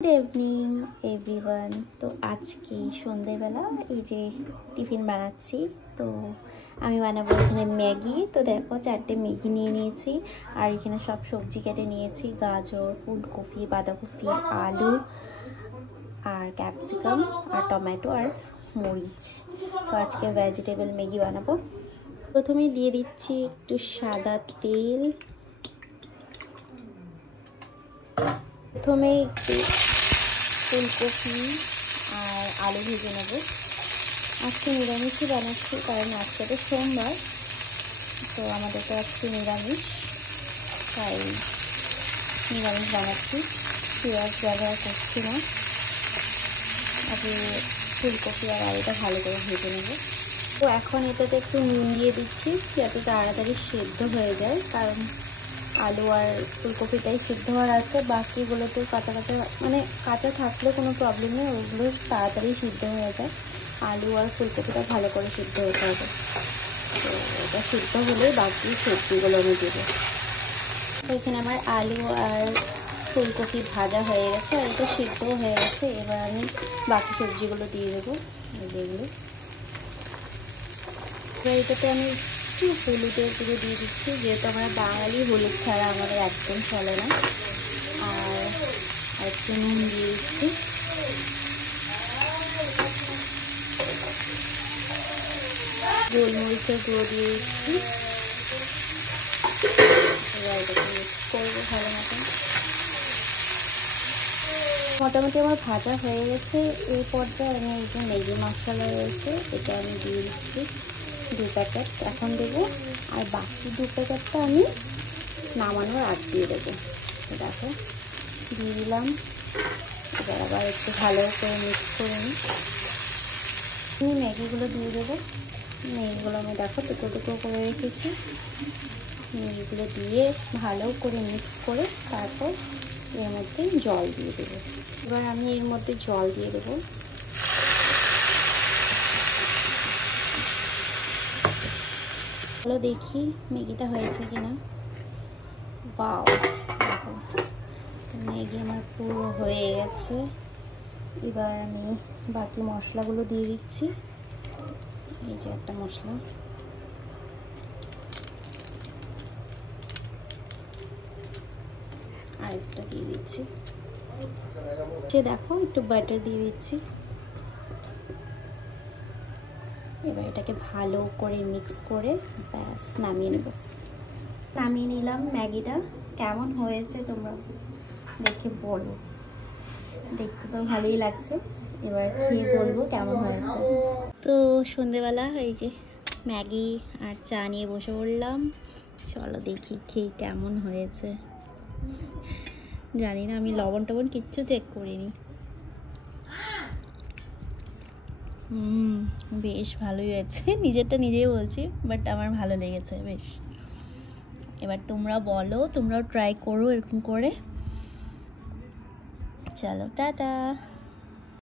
Good evening everyone. तो आज की সন্ধ্যেবেলা এই যে টিফিন বানাচ্ছি। তো আমি বানাবো এখানে ম্যাগি। তো দেখো 4টে ম্যাগি নিয়ে নিয়েছি আর এখানে সব সবজি কেটে নিয়েছি, গাজর, ফুলকপি, বাঁধাকপি, আলু আর ক্যাপসিকাম আর টমেটো আর মরিচ। তো আজকে ভেজিটেবল ম্যাগি বানাবো। প্রথমে দিয়ে দিচ্ছি একটু সাদা তেল। প্রথমে একটু ফুলকপি আর আলু ভেজে নেব। আজকে নিরামিষই বানাচ্ছি কারণ আজকে তো সোমবার, তো আমাদের তো আজকে নিরামিষ, তাই নিরামিষ বানাচ্ছি। পেঁয়াজ ব্যবহার করছি না। আগে ফুলকপি আর আলুটা ভালো করে ভেজে নেব। তো এখন এটাতে একটু নুন দিয়ে দিচ্ছি যাতে তাড়াতাড়ি সেদ্ধ হয়ে যায়, কারণ আলু আর ফুলকপিটাই সিদ্ধ হওয়ার আছে, বাকিগুলো তো কাঁচা কাঁচা মানে কাঁচা থাকলে কোনো প্রবলেম নেই, ওগুলো তাড়াতাড়ি সিদ্ধ হয়ে যায়। আলু আর ফুলকপিটা ভালো করে সিদ্ধ হতে হবে। তো এটা সিদ্ধ হলে বাকি সবজিগুলো আমি দেবো। তো এখানে আমার আলু আর ফুলকপি ভাজা হয়ে গেছে আর এটা সিদ্ধও হয়ে গেছে। এবার আমি বাকি সবজিগুলো দিয়ে দেবো। যেগুলো এটাতে আমি হলুদের গুঁড়ো দিয়ে দিচ্ছি, যেহেতু আমরা বাঙালি, হলুদ ছাড়া আমাদের একদম চলে না। আর একটু নুন দিয়ে দিচ্ছি। গোলমরিচের গুঁড়ো দিয়ে দিচ্ছি। এবার এটাকে মিক্স করবো ভালো মতন। মোটামুটি আমার ভাজা হয়ে গেছে। এই পর্যায়ে আমি এই যে ম্যাগি মশলা রয়েছে এটা আমি দিয়ে দিচ্ছি 2 প্যাকেট এখন দেবো, আর বাকি 2 প্যাকেটটা আমি নামানোর আগ দিয়ে দেবো। দেখো দিয়ে দিলাম। এবার আবার একটু ভালো করে মিক্স করে নিই। আমি ম্যাগিগুলো দিয়ে দেবো। ম্যাগিগুলো আমি দেখো টুকরো টুকরো করে রেখেছি। ম্যাগিগুলো দিয়ে ভালো করে মিক্স করে তারপর এর মধ্যে জল দিয়ে দেবো। এবার আমি এর মধ্যে জল দিয়ে দেবো। চলো দেখি ম্যাগিটা হয়েছে কিনা। বাও, দেখো ম্যাগি আমার পুরো হয়ে গেছে। এবার আমি বাকি মশলাগুলো দিয়ে দিচ্ছি। এই যে একটা মশলা, আরেকটা দিয়ে দিচ্ছি। সে দেখো একটু বাটার দিয়ে দিচ্ছি। এবার এটাকে ভালো করে মিক্স করে ব্যাস নামিয়ে নেব। নামিয়ে নিলাম। ম্যাগিটা কেমন হয়েছে তোমরা দেখে বলো। দেখতে তো ভালোই লাগছে, এবার খেয়ে বলবো কেমন হয়েছে। তো সন্ধেবেলা এই যে ম্যাগি আর চা নিয়ে বসে পড়লাম। চলো দেখি খেয়ে কেমন হয়েছে। জানি না, আমি লবণ টবণ কিচ্ছু চেক করিনি। বেশ ভালোই হয়েছে। নিজেরটা নিজেই বলছি, বাট আমার ভালো লেগেছে বেশ। এবার তোমরা বলো, তোমরাও ট্রাই করো এরকম করে। চলো টাটা।